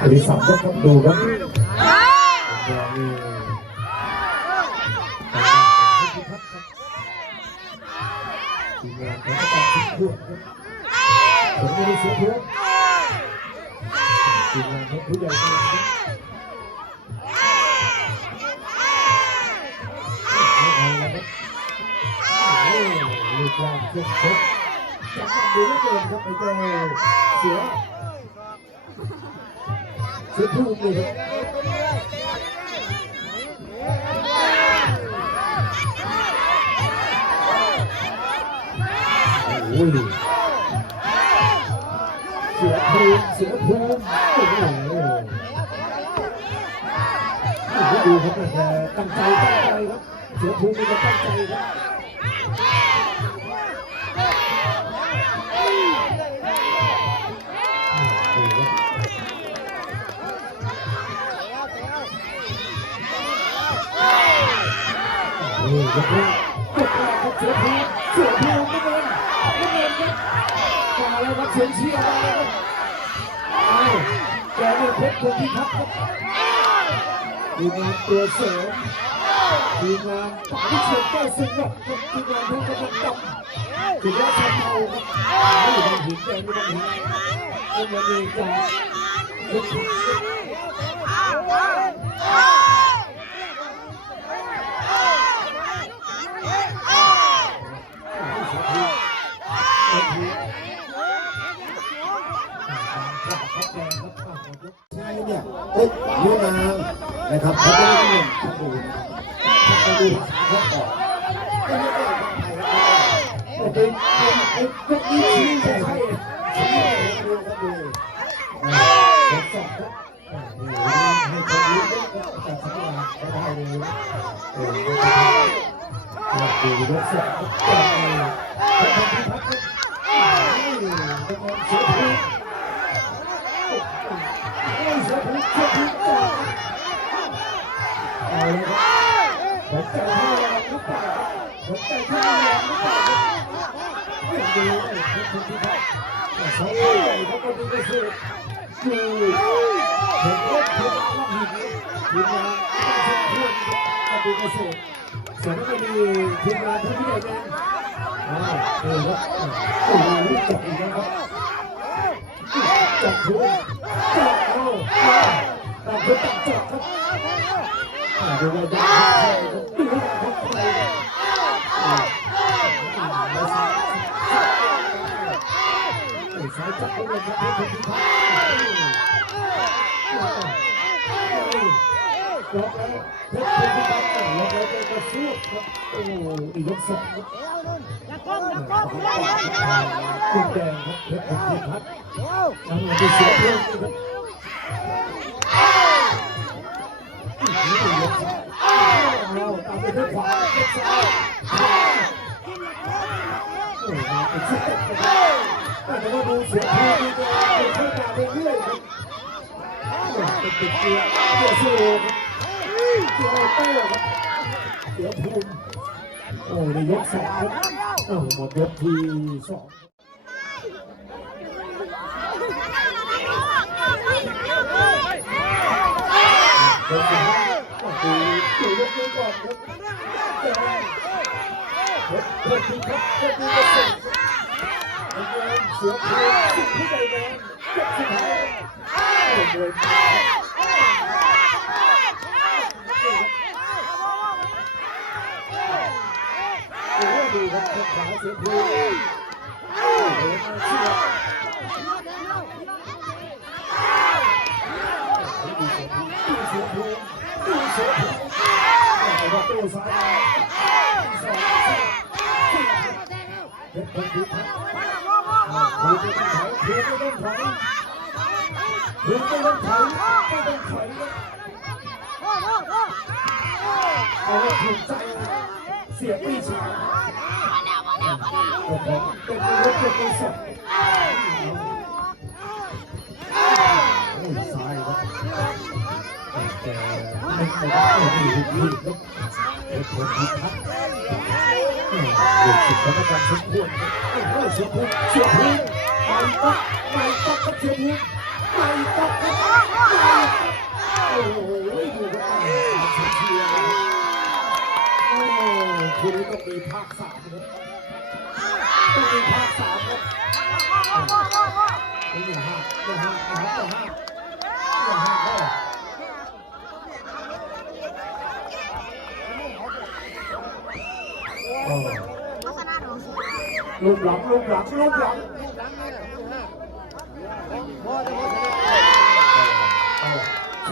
อริสัมครับดูครับทีมงานของอาจารย์สิงห์พวงผมไม่ได้เสียเพื่อนทีมงานของผู้ใหญ่ครับลูกหลานเช็คจับดูไม่เกินครับไอ้เจ้าเสือพูดเลยครับโอ้ยเสือภูมิโอ้โหดูครับแต่ตั้งใจครับเสือภูมิก็ตั้งใจครับยกแรกครับเสือภูมิไม่เงินครับมาแล้วครับเสียงเชียร์มาแล้วครับแกเนี่ยเพชรคนที่พักครับทีมงานตัวเสริมทีมงานป่าพิเศษแก้วสิงห์ครับทีมงานทั้งกำลังดำทีมงานชาวเผ่าครับไม่ต้องหินแดงไม่ต้องหินเป็นวันนี้จากลูกทีมเนี่ยนิ้วนางนะครับเขาจะได้เงินเขาดูเขาดูเขาออกเป็นพวกนี้ใช่ดูครับดูทดสอบครับให้คนรู้จากสัญญาได้เลยดูทดสอบหัวใจที่แรงหรือเปล่าหัวใจที่แรงหรือเปล่าไม่ดูเลยคุณที่พักเขาใหญ่เขาก็ดูกระสือคือเห็นรถเห็นรถหินทีมงานเพื่อนมาดูกระสือเสร็จแล้วก็มีทีมงานที่ใหญ่เองดูครับโอ้โหจับอีกแล้วครับจับทุนจับเอาต่างคนต่างจับครับดูว่าได้ดูว่าเขาใครสายจับเลยครับเพชรพิพัฒน์ล็อกแล้วเพชรพิพัฒน์ล็อกแล้วก็สู้ครับโอ้อีกยกสองคุณแดงครับเพชรพิพัฒน์ทำงานไปเสียเพื่อนครับตามไปด้วยขวาแต่ว่าดูเสียทีนี่จะเป็นข้าตาไปเรื่อยครับเป็นติดเกียร์โซ่เกียร์โต้ครับเสียภูมิโอ้ในยกสองครับหมดยกที่สองดูยกนี้ก่อนครับเพื่อนทีครับเพื่อนทีก็เสร็จเสือภูมิสิ่งที่ใจแดงยกสุดท้ายโอ้โหดูครับขาเสือภูมิโอ้โหเสือภูมิประตูซ้ายเพชรพิพัฒน์คือไม่ต้องถอยคือไม่ต้องถอยคือไม่ต้องถอยไม่ต้องถอยเอาไว้ถูกใจเสียปีชาโอ้โหเป็นรถเป็นตัวสดโอ้ยซ้ายครับแต่ไม่ได้ดีดีครับเป็นคนพิทักษ์เด็กสิบของอาจารย์สมควรเสียภูมิไป ไม่ต้องครับเสียภูมิไม่ต้องครับโอ้โหดูกันไปเชียร์โอ้คุณนี้ต้องมีภาค3ครับต้องมีภาค3ครับอย่าห้ามอย่าห้ามอย่าห้ามอย่าห้ามก็ลูกหลังชู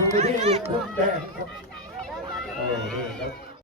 ไปที่พุ่มแดงครับนี่ครับ